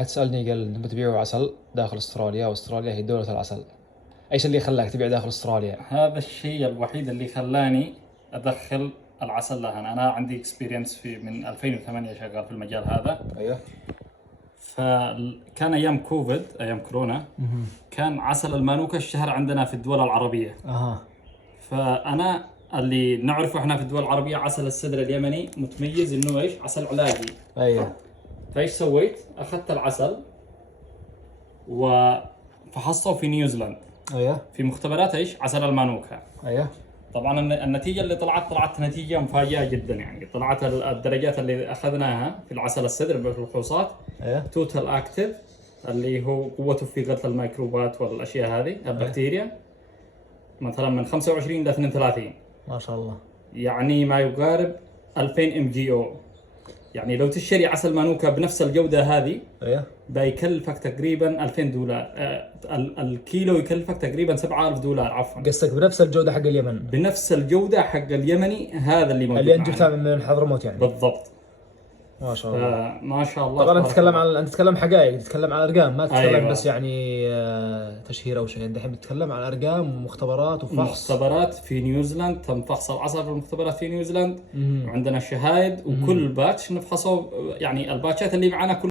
واحد سألني قال نبي تبيعوا عسل داخل استراليا، واستراليا هي دولة العسل، ايش اللي خلاك تبيع داخل استراليا؟ هذا الشيء الوحيد اللي خلاني ادخل العسل لهنا. انا عندي اكسبيرينس من 2008 شغال في المجال هذا. ايوه. فكان ايام كوفيد، ايام كورونا، كان عسل المانوكا الشهر عندنا في الدول العربية. فانا اللي نعرفه احنا في الدول العربية عسل السدر اليمني متميز انه ايش؟ عسل علاجي. ايوه. فايش سويت؟ اخذت العسل وفحصته في نيوزيلاند ايوه. في مختبرات ايش؟ عسل المانوكا. ايوه. طبعا النتيجة اللي طلعت نتيجة مفاجئة جدا. يعني طلعت الدرجات اللي اخذناها في العسل السدر بالفحوصات. ايوه. توتال اكتف اللي هو قوته في قتل الميكروبات والاشياء هذه البكتيريا مثلا من 25 ل 32. ما شاء الله. يعني ما يقارب 2000 ام جي او. يعني لو تشتري عسل مانوكا بنفس الجودة هذه ايوه بيكلفك تقريبا 2000 دولار. الكيلو يكلفك تقريبا 7000 دولار. عفوا، قصدك بنفس الجودة حق اليمن؟ بنفس الجودة حق اليمني هذا اللي موجود اللي انت جبتها من حضرموت يعني؟ بالضبط. ما شاء الله. ما شاء الله. طبعا انت تتكلم حقائق، تتكلم عن ارقام، ما تتكلم أيوة. بس يعني تشهير او شيء. انت الحين بتتكلم عن ارقام ومختبرات وفحص. مختبرات في نيوزيلاند، تم فحص العسل في المختبرات في نيوزيلاند، وعندنا شهايد، وكل باتش نفحصه. يعني الباتشات اللي معنا كل